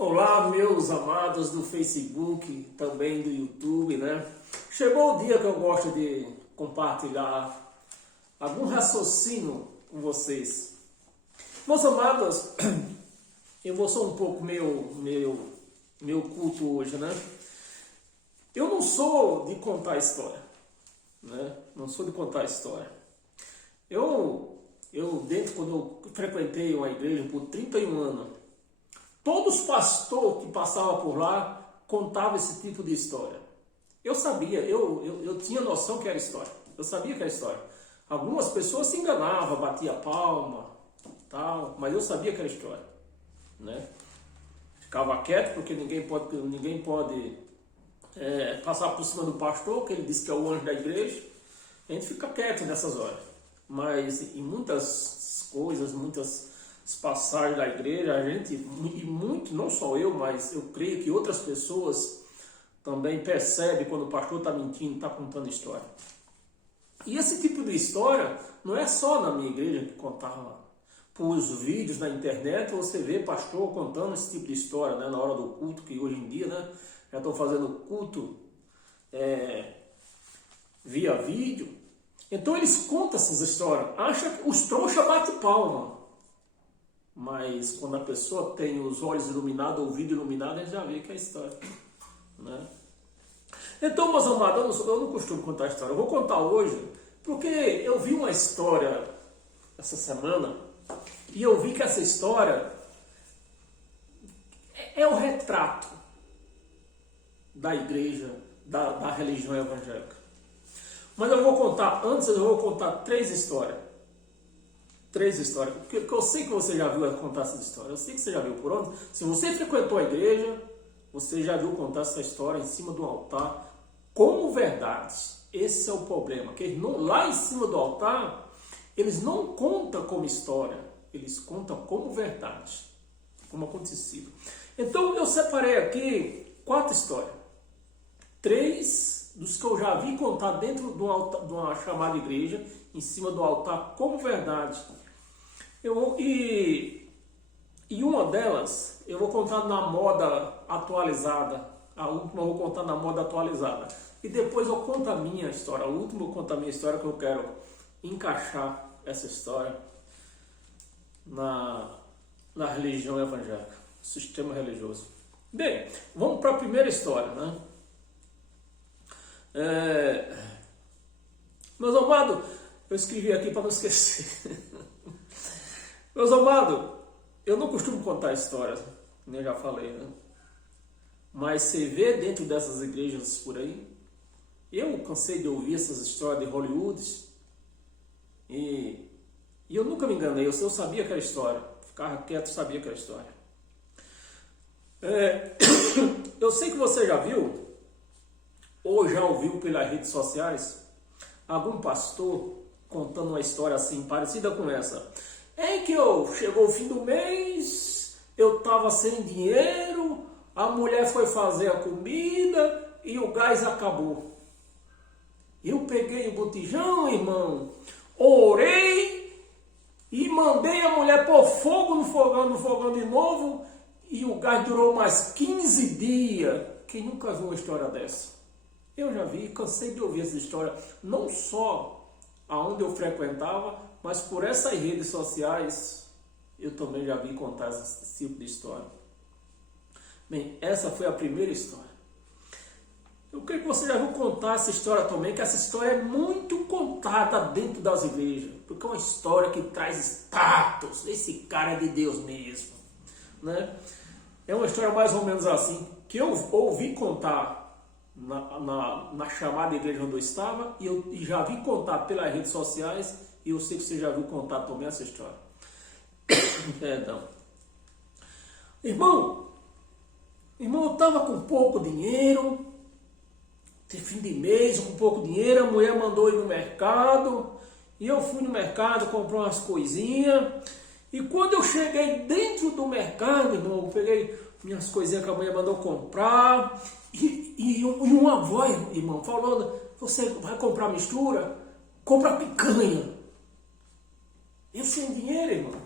Olá, meus amados do Facebook, também do YouTube, né? Chegou o dia que eu gosto de compartilhar algum raciocínio com vocês. Meus amados, eu vou ser um pouco meu culto hoje, né? Eu não sou de contar história, né? Não sou de contar história. Quando eu frequentei uma igreja por 31 anos, todos os pastores que passavam por lá contavam esse tipo de história. Eu sabia, eu tinha noção que era história. Eu sabia que era história. Algumas pessoas se enganavam, batia palma, tal, mas eu sabia que era história, né? Ficava quieto porque ninguém pode passar por cima do pastor, que ele disse que é o anjo da igreja. A gente fica quieto nessas horas. Mas em muitas coisas, muitas passagens da igreja, a gente, e muito, não só eu, mas eu creio que outras pessoas também percebem quando o pastor está mentindo, está contando história. E esse tipo de história não é só na minha igreja que contava. Por os vídeos na internet você vê pastor contando esse tipo de história, né, na hora do culto, que hoje em dia, né, já estão fazendo culto via vídeo. Então eles contam essas histórias, acham que os trouxas batem palma. Mas quando a pessoa tem os olhos iluminados, o ouvido iluminado, ele já vê que é história, né? Então, meus amados, eu não costumo contar história. Eu vou contar hoje, porque eu vi uma história essa semana, e eu vi que essa história é o retrato da igreja, da religião evangélica. Mas eu vou contar, antes eu vou contar três histórias. Porque eu sei que você já viu contar essas histórias. Eu sei que você já viu por onde. Se você frequentou a igreja, você já viu contar essa história em cima do altar como verdade. Esse é o problema. Que lá em cima do altar, eles não contam como história. Eles contam como verdade. Como acontecido. Então eu separei aqui 4 histórias. 3 dos que eu já vi contar dentro de uma chamada igreja, em cima do altar, como verdade. E uma delas, eu vou contar na moda atualizada. A última eu vou contar na moda atualizada. E depois eu conto a minha história. A última eu conto a minha história, que eu quero encaixar essa história na religião evangélica, sistema religioso. Bem, vamos para a primeira história, né? Meus amados, eu escrevi aqui para não esquecer. Meus amados, eu não costumo contar histórias, nem já falei, né? Mas você vê dentro dessas igrejas por aí, eu cansei de ouvir essas histórias de Hollywood, e eu nunca me enganei, eu sabia que era história, ficava quieto, sabia que era história. Eu sei que você já viu, ou já ouviu pelas redes sociais, algum pastor contando uma história assim, parecida com essa. É que chegou o fim do mês, eu estava sem dinheiro, a mulher foi fazer a comida e o gás acabou. Eu peguei o botijão, irmão, orei e mandei a mulher pôr fogo no fogão de novo, e o gás durou mais 15 dias. Quem nunca viu uma história dessa? Eu já vi, cansei de ouvir essa história, não só aonde eu frequentava, mas por essas redes sociais eu também já vi contar esse tipo de história. Bem, essa foi a primeira história. Eu creio que você já viu contar essa história também, que essa história é muito contada dentro das igrejas, porque é uma história que traz status, esse cara é de Deus mesmo, né? É uma história mais ou menos assim, que eu ouvi contar na chamada igreja onde eu estava, e já vi contar pelas redes sociais, e eu sei que você já viu contar também essa história. Perdão. Irmão, eu estava com pouco dinheiro, fim de mês, com pouco dinheiro, a mulher mandou ir no mercado, e eu fui no mercado comprar umas coisinhas, e quando eu cheguei dentro do mercado, irmão, eu peguei minhas coisinhas que a mulher mandou comprar, e uma voz, irmão, falando: você vai comprar mistura? Compra picanha. Eu sem dinheiro, irmão.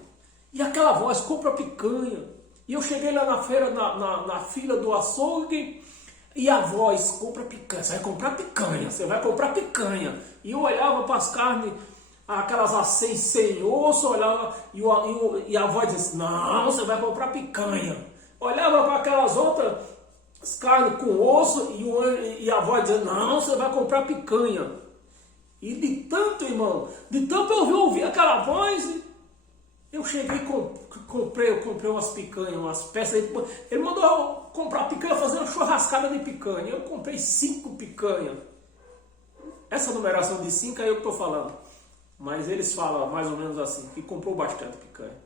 E aquela voz: compra picanha. E eu cheguei lá na feira, na fila do açougue, e a voz, compra picanha, você vai comprar picanha, você vai comprar picanha. E eu olhava para as carnes, aquelas A6 sem osso, olhava, e a voz dizia, não, você vai comprar picanha. Olhava para aquelas outras carnes com osso, e a voz dizia, não, você vai comprar picanha. E de tanto, irmão, de tanto eu ouvi aquela voz, eu cheguei e comprei umas picanhas, umas peças. Ele mandou comprar picanha, fazer uma churrascada de picanha. Eu comprei 5 picanhas. Essa numeração de 5 é eu que estou falando. Mas eles falam mais ou menos assim, que comprou bastante picanha.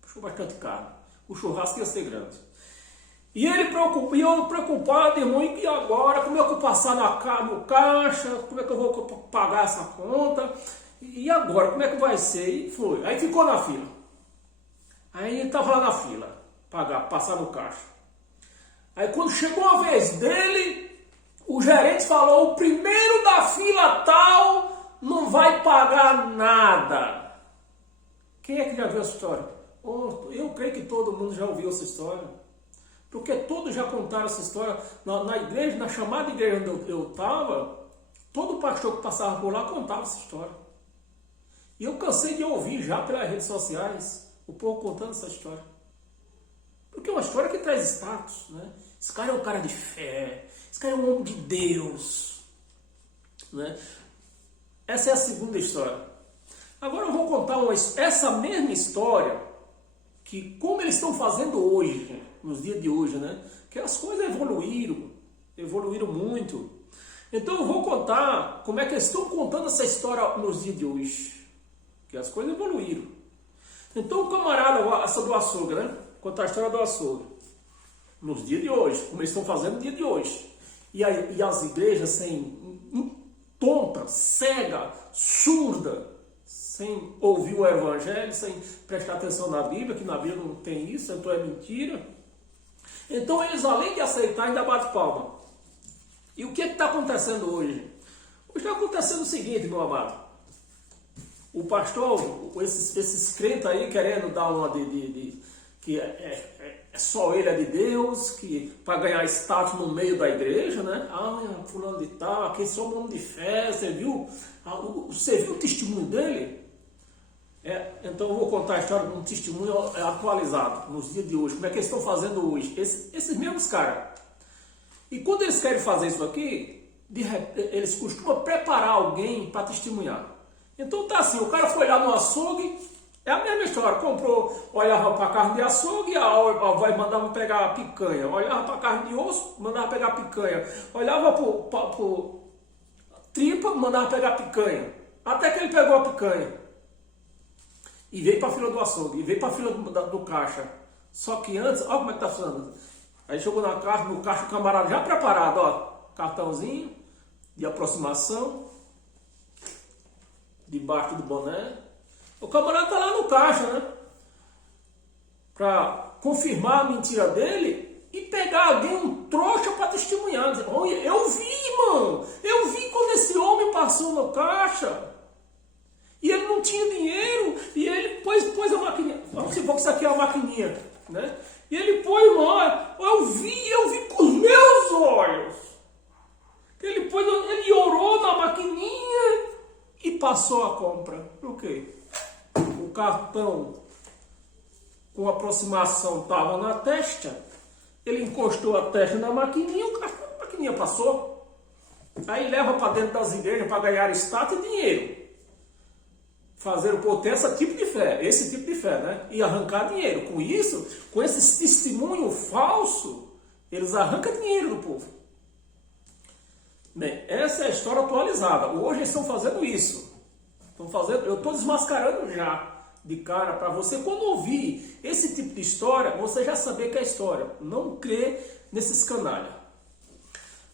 Puxou bastante carne. O churrasco ia ser grande. E eu preocupado, irmão, e agora? Como é que eu vou passar no caixa? Como é que eu vou pagar essa conta? E agora, como é que vai ser? E foi. Aí ficou na fila. Aí ele estava lá na fila, passar no caixa. Aí quando chegou a vez dele, o gerente falou, o primeiro da fila tal não vai pagar nada. Quem é que já viu essa história? Eu creio que todo mundo já ouviu essa história. Porque todos já contaram essa história. Na igreja, na chamada igreja onde eu estava, todo pastor que passava por lá contava essa história. E eu cansei de ouvir já pelas redes sociais o povo contando essa história. Porque é uma história que traz status, né? Esse cara é um cara de fé, esse cara é um homem de Deus, né? Essa é a segunda história. Agora eu vou contar essa mesma história, que como eles estão fazendo hoje, nos dias de hoje, né? Que as coisas evoluíram muito. Então eu vou contar como é que eles estão contando essa história nos dias de hoje. Que as coisas evoluíram. Então o camarada, essa do açougue, né? Contar a história do açougue. Nos dias de hoje, como eles estão fazendo no dia de hoje. E as igrejas tonta, cega, surda, sem ouvir o evangelho, sem prestar atenção na Bíblia, que na Bíblia não tem isso, então é mentira. Então eles, além de aceitar, ainda batem palma. E o que está acontecendo hoje? Hoje está acontecendo o seguinte, meu amado. O pastor, esses crentes aí querendo dar uma que é só ele é de Deus, que para ganhar status no meio da igreja, né? Fulano de tal, aqui só um homem de fé, você viu o testemunho dele? Então eu vou contar a história de um testemunho atualizado nos dias de hoje. Como é que eles estão fazendo hoje? Esses mesmos caras. E quando eles querem fazer isso aqui, eles costumam preparar alguém para testemunhar. Então tá assim, o cara foi lá no açougue, é a mesma história, comprou, olhava para a carne de açougue, a avó mandava pegar picanha, olhava para a carne de osso, mandava pegar picanha, olhava para tripa, mandava pegar picanha, até que ele pegou a picanha e veio para a fila do açougue, e veio para a fila do caixa. Só que antes, olha como é que tá funcionando. Aí chegou no caixa o camarada já preparado, ó, cartãozinho de aproximação, debaixo do boné. O camarada tá lá no caixa, né? Para confirmar a mentira dele e pegar alguém, um trouxa, para testemunhar. Dizer, olha, eu vi, irmão, eu vi quando esse homem passou no caixa e ele não tinha dinheiro e ele pôs a maquininha. Vamos supor que isso aqui é uma maquininha, né? E ele pôs, irmão, eu vi com os meus olhos. Ele orou na maquininha e passou a compra. Por quê? O cartão com aproximação estava na testa, ele encostou a testa na maquininha, a maquininha passou. Aí leva para dentro das igrejas para ganhar status e dinheiro. Fazer o povo ter esse tipo de fé, né? E arrancar dinheiro. Com isso, com esse testemunho falso, eles arrancam dinheiro do povo. Bem, essa é a história atualizada. Hoje eles estão fazendo isso. Eu estou desmascarando já de cara para você. Quando ouvir esse tipo de história, você já saber que é história. Não crê nesses canalha.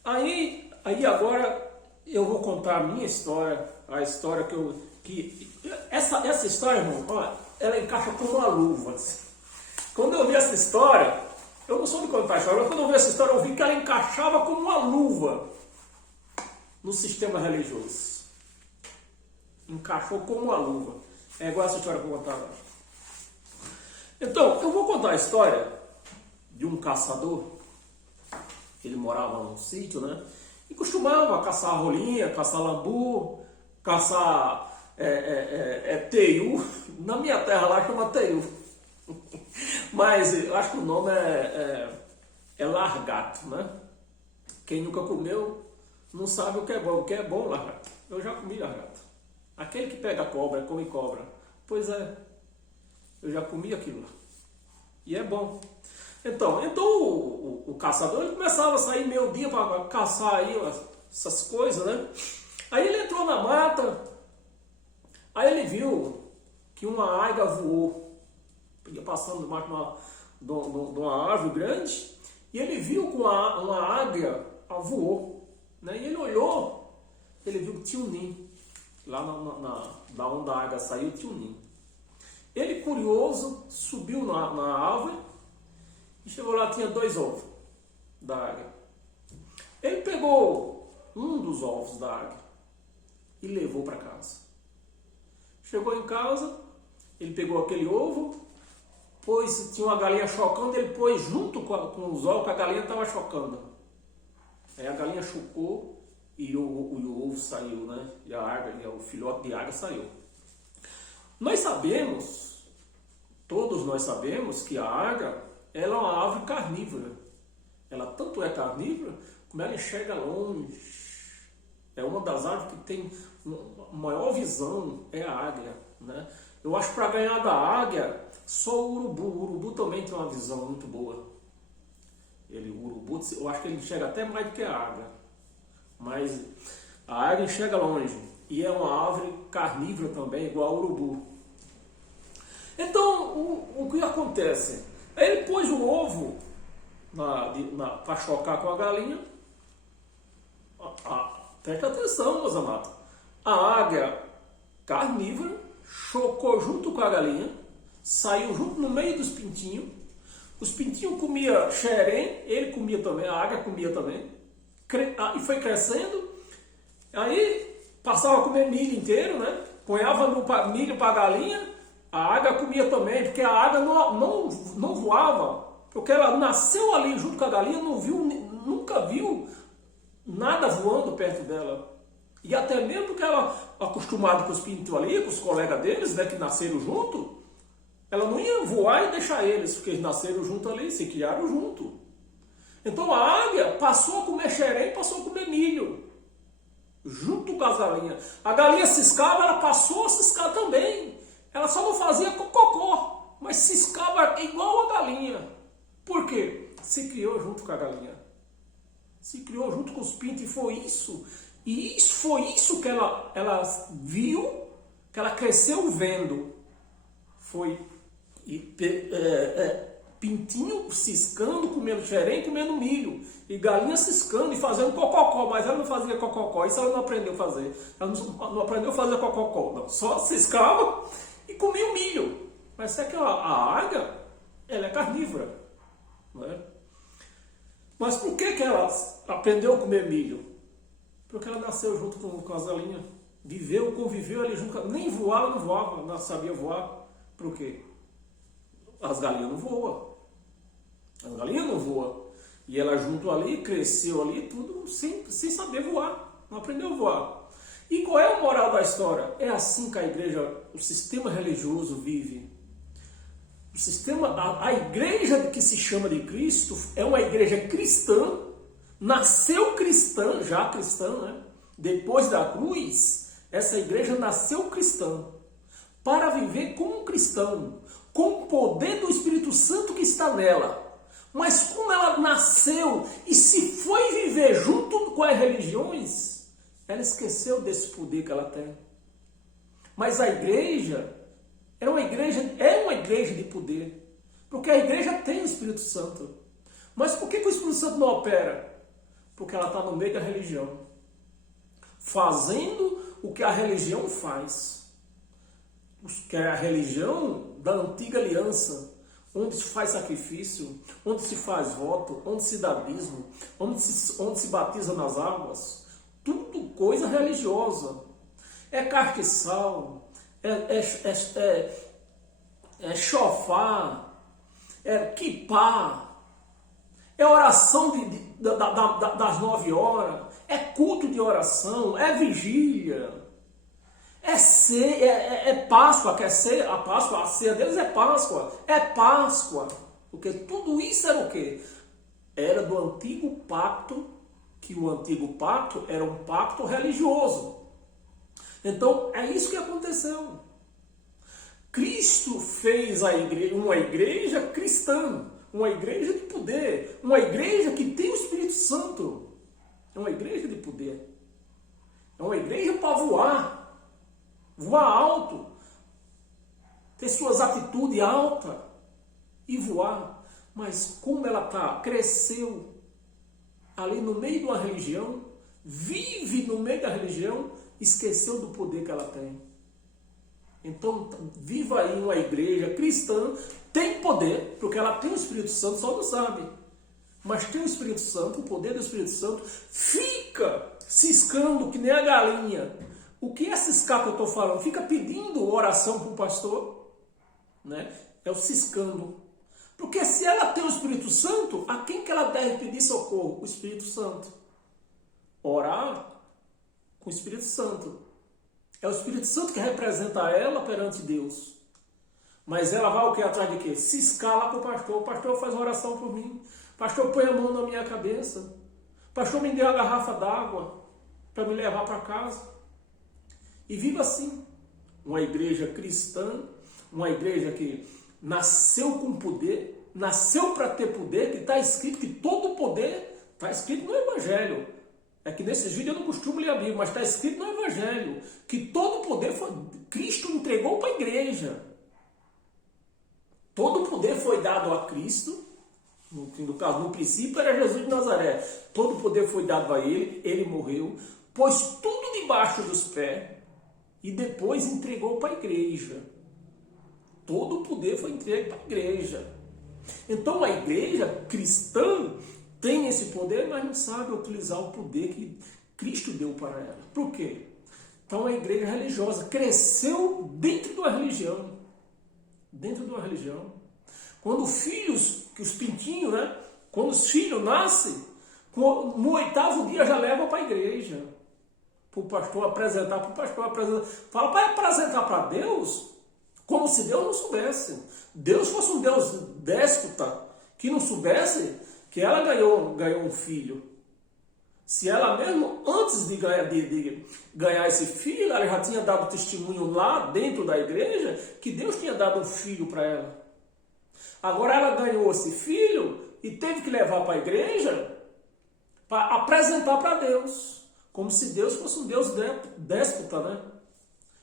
Aí agora eu vou contar a minha história, a história essa história, irmão, olha, ela encaixa como uma luva. Quando eu vi essa história, eu não sou de contar a história, mas quando eu vi essa história, eu vi que ela encaixava como uma luva no sistema religioso. Encaixou como uma luva. É igual essa história que eu vou contar agora. Então, eu vou contar a história de um caçador. Ele morava num sítio, né? E costumava caçar rolinha, caçar lambu, caçar teiu. Na minha terra lá chama teiu. Mas eu acho que o nome é largato, né? Quem nunca comeu não sabe o que é bom. O que é bom, largato. Eu já comi largato. Aquele que pega cobra, come cobra. Pois é, eu já comi aquilo lá. E é bom. Então o caçador ele começava a sair meio dia para caçar aí essas coisas, né? Aí ele entrou na mata, aí ele viu que uma águia voou. Ia passando debaixo de uma árvore grande, e ele viu que uma águia voou. Né? E ele olhou, ele viu que tinha um ninho. Lá da onde a águia saiu tinha um ninho. Ele, curioso, subiu na árvore e chegou lá, tinha 2 ovos da águia. Ele pegou um dos ovos da águia e levou para casa. Chegou em casa, ele pegou aquele ovo, tinha uma galinha chocando, ele pôs junto com os ovos que a galinha estava chocando. Aí a galinha chocou e o ovo saiu, né? E a águia, o filhote de águia saiu. Nós sabemos, todos nós sabemos que a águia ela é uma ave carnívora. Ela tanto é carnívora como ela enxerga longe. É uma das aves que tem maior visão, é a águia. Né? Eu acho que para ganhar da águia, só o urubu. O urubu também tem uma visão muito boa. O urubu, eu acho que ele enxerga até mais do que a águia. Mas a águia enxerga longe. E é uma ave carnívora também, igual ao urubu. Então, o que acontece? Aí ele pôs o ovo para chocar com a galinha. Presta atenção, meus amados. A águia carnívora chocou junto com a galinha, saiu junto no meio dos pintinhos. Os pintinhos comiam xerém, ele comia também, a águia comia também. E foi crescendo. Aí passava a comer milho inteiro, né? Ponhava milho para a galinha. A águia comia também, porque a águia não voava, porque ela nasceu ali junto com a galinha, nunca viu nada voando perto dela. E até mesmo porque ela, acostumada com os pintos ali, com os colegas deles, né, que nasceram junto, ela não ia voar e deixar eles, porque eles nasceram junto ali, se criaram junto. Então a águia passou a comer xerém, passou a comer milho, junto com as galinhas. A galinha ciscava, ela passou a ciscar também. Ela só não fazia cocô, mas ciscava igual a galinha. Por quê? Se criou junto com a galinha. Se criou junto com os pintos e foi isso. E foi isso que ela viu, que ela cresceu vendo. Foi pintinho ciscando, comendo xerém, comendo milho. E galinha ciscando e fazendo cococó, mas ela não fazia cococó. Isso ela não aprendeu a fazer. Ela não aprendeu a fazer cococó, não. Só ciscava e comia o milho. Mas é que a águia, ela é carnívora. Não é? Mas por que ela aprendeu a comer milho? Porque ela nasceu junto com as galinhas. Viveu, conviveu ali junto. Nem voar, ela não voava. Ela sabia voar. Por quê? As galinhas não voam. As galinhas não voam. E ela junto ali, cresceu ali, tudo sem saber voar. Não aprendeu a voar. E qual é a moral da história? É assim que a igreja, o sistema religioso vive. A igreja que se chama de Cristo é uma igreja cristã, nasceu cristã, já cristã, né? Depois da cruz, essa igreja nasceu cristã, para viver como um cristão, com o poder do Espírito Santo que está nela. Mas como ela nasceu e se foi viver junto com as religiões, ela esqueceu desse poder que ela tem. Mas a igreja é uma igreja de poder. Porque a igreja tem o Espírito Santo. Mas por que o Espírito Santo não opera? Porque ela está no meio da religião. Fazendo o que a religião faz. Que é a religião da antiga aliança. Onde se faz sacrifício, onde se faz voto, onde se dá dízimo, onde se batiza nas águas. Tudo coisa religiosa. É castiçal, é chofar, é kippah, é oração das 9 horas, é culto de oração, é vigília, é Páscoa, que é ceia, a Páscoa, a ceia deles é Páscoa, porque tudo isso era o quê? Era do antigo pacto, que o antigo pacto era um pacto religioso. Então, é isso que aconteceu. Cristo fez uma igreja cristã, uma igreja de poder, uma igreja que tem o Espírito Santo. É uma igreja de poder. É uma igreja para voar alto, ter suas atitudes altas e voar. Mas como ela cresceu ali no meio de uma religião, vive no meio da religião, esqueceu do poder que ela tem. Então, viva aí uma igreja cristã, tem poder, porque ela tem o Espírito Santo, só não sabe. Mas tem o Espírito Santo, o poder do Espírito Santo, fica ciscando que nem a galinha. O que é ciscar que eu estou falando? Fica pedindo oração para o pastor, né? É o ciscando. Porque se ela tem o Espírito Santo, a quem que ela deve pedir socorro? O Espírito Santo. Orar com o Espírito Santo. É o Espírito Santo que representa ela perante Deus. Mas ela vai o que atrás de quê? Ciscar lá para o pastor. O pastor faz uma oração por mim. O pastor põe a mão na minha cabeça. O pastor me deu uma garrafa d'água para me levar para casa. E viva assim. Uma igreja cristã, uma igreja que nasceu com poder, nasceu para ter poder, que está escrito que todo poder está escrito no Evangelho. É que nesses vídeos eu não costumo ler a Bíblia, mas está escrito no Evangelho que todo poder Cristo entregou para a igreja. Todo poder foi dado a Cristo. No caso, no princípio era Jesus de Nazaré. Todo poder foi dado a ele morreu, pôs tudo debaixo dos pés e depois entregou para a igreja. Todo o poder foi entregue para a igreja. Então a igreja cristã tem esse poder, mas não sabe utilizar o poder que Cristo deu para ela. Por quê? Então a igreja religiosa cresceu dentro da religião. Dentro de uma religião. Quando filhos, que os pintinhos, né? Quando os filhos nascem, no 8º dia já leva para a igreja. Para o pastor apresentar, fala para apresentar para Deus, como se Deus não soubesse. Deus fosse um Deus déspota, que não soubesse que ela ganhou um filho. Se ela mesmo, antes de ganhar esse filho, ela já tinha dado testemunho lá dentro da igreja, que Deus tinha dado um filho para ela. Agora ela ganhou esse filho e teve que levar para a igreja para apresentar para Deus. Como se Deus fosse um Deus déspota, né?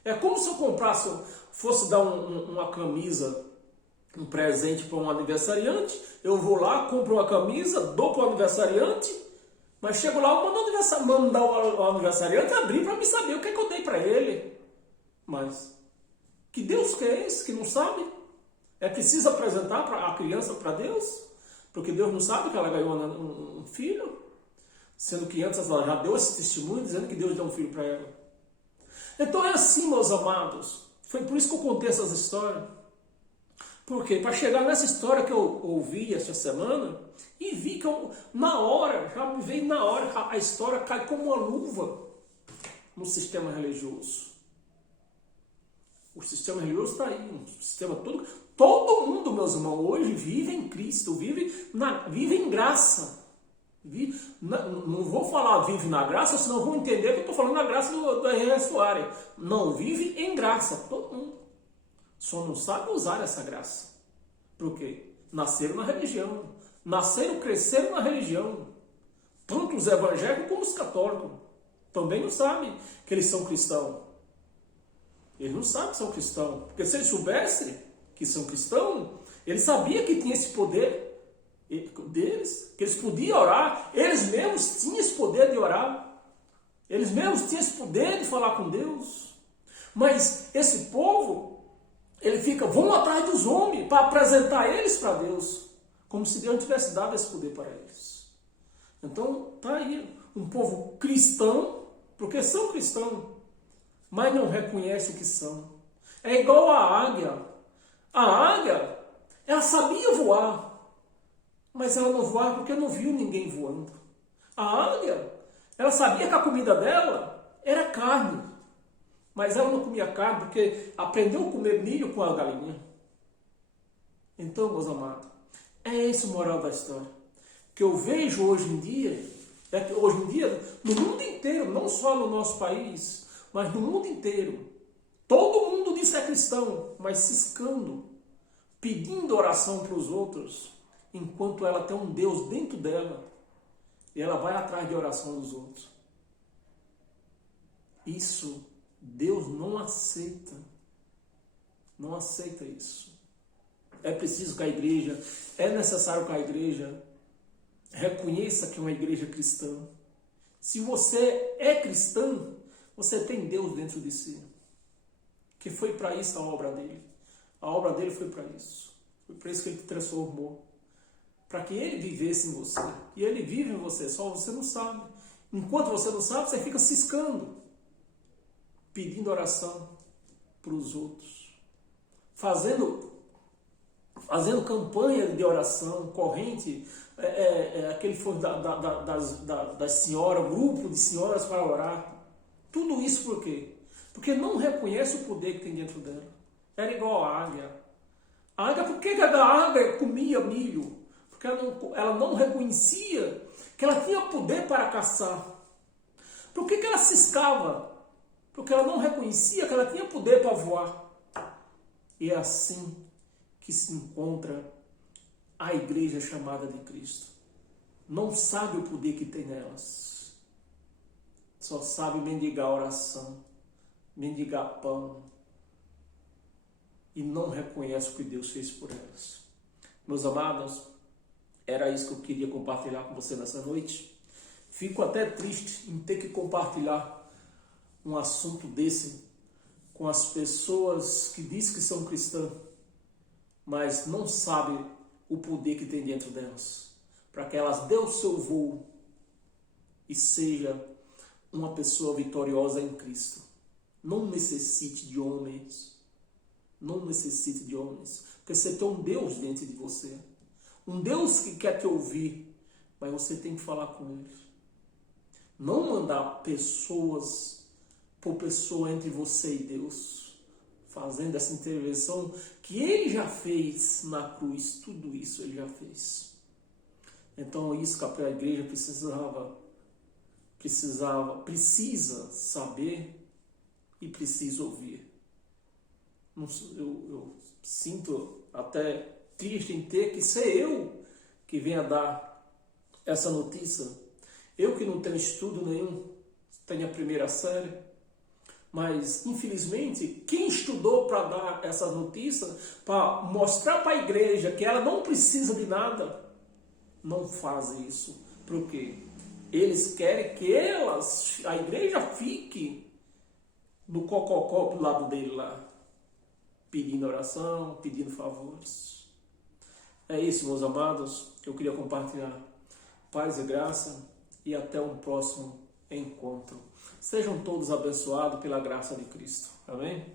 É como se eu fosse dar uma camisa, um presente para um aniversariante, eu vou lá, compro uma camisa, dou para o aniversariante, mas chego lá, eu mando o aniversariante abrir para me saber o que é que eu dei para ele. Mas que Deus que é esse, que não sabe? É preciso apresentar a criança para Deus? Porque Deus não sabe que ela ganhou um filho? Sendo que antes ela já deu esse testemunho dizendo que Deus deu um filho para ela. Então é assim, meus amados. Foi por isso que eu contei essas histórias. Por quê? Para chegar nessa história que eu ouvi essa semana e vi que já me veio na hora, a história cai como uma luva no sistema religioso. O sistema religioso está aí, um sistema todo mundo, meus irmãos, hoje vive em Cristo, vive em graça. Não vou falar vive na graça, senão vão entender que eu estou falando na graça do Henrique Soares. Não, vive em graça, todo mundo. Só não sabe usar essa graça. Por quê? Nasceram na religião. Cresceram na religião. Tanto os evangélicos como os católicos. Também não sabem que eles são cristãos. Eles não sabem que são cristãos. Porque se eles soubessem que são cristãos, eles sabiam que tinha esse poder deles, que eles podiam orar, eles mesmos tinham esse poder de orar, eles mesmos tinham esse poder de falar com Deus. Mas esse povo, vão atrás dos homens para apresentar eles para Deus, como se Deus não tivesse dado esse poder para eles. Então tá aí um povo cristão, porque são cristãos, mas não reconhecem o que são. É igual a águia. A águia, Ela sabia voar, mas ela não voava porque não viu ninguém voando. A águia, ela sabia que a comida dela era carne, mas ela não comia carne porque aprendeu a comer milho com a galinha. Então, meus amados, é esse o moral da história. O que eu vejo hoje em dia, é que hoje em dia, no mundo inteiro, não só no nosso país, mas no mundo inteiro, todo mundo diz que é cristão, mas ciscando, pedindo oração para os outros, enquanto ela tem um Deus dentro dela, e ela vai atrás de oração dos outros. Isso, Deus não aceita. Não aceita isso. É preciso que a igreja, é necessário que a igreja reconheça que é uma igreja cristã. Se você é cristão, você tem Deus dentro de si. Que foi para isso a obra dele. A obra dele foi para isso. Foi para isso que ele te transformou. Para que ele vivesse em você. E ele vive em você, só você não sabe. Enquanto você não sabe, você fica ciscando, pedindo oração para os outros. Fazendo campanha de oração, corrente, aquele foi das senhoras, grupo de senhoras para orar. Tudo isso por quê? Porque não reconhece o poder que tem dentro dela. Era igual a águia. A águia, por que a águia comia milho? Porque ela não reconhecia que ela tinha poder para caçar. Por que ela ciscava? Porque ela não reconhecia que ela tinha poder para voar. E é assim que se encontra a igreja chamada de Cristo. Não sabe o poder que tem nelas. Só sabe mendigar oração, mendigar pão. E não reconhece o que Deus fez por elas. Meus amados, era isso que eu queria compartilhar com você nessa noite. Fico até triste em ter que compartilhar um assunto desse com as pessoas que dizem que são cristãs, mas não sabem o poder que tem dentro delas, para que elas dêem o seu voo e seja uma pessoa vitoriosa em Cristo. Não necessite de homens, não necessite de homens, porque você tem um Deus dentro de você, um Deus que quer te ouvir, mas você tem que falar com Ele. Não mandar pessoas por pessoa entre você e Deus, fazendo essa intervenção que Ele já fez na cruz. Tudo isso Ele já fez. Então isso que a igreja precisa saber e precisa ouvir. Eu sinto até triste em ter que ser eu que venha dar essa notícia. Eu que não tenho estudo nenhum, tenho a primeira série, mas infelizmente quem estudou para dar essas notícias, para mostrar para a igreja que ela não precisa de nada, não faz isso. Por quê? Eles querem que a igreja fique no cococó do lado dele lá, pedindo oração, pedindo favores. É isso, meus amados, que eu queria compartilhar. Paz e graça e até um próximo encontro. Sejam todos abençoados pela graça de Cristo. Amém?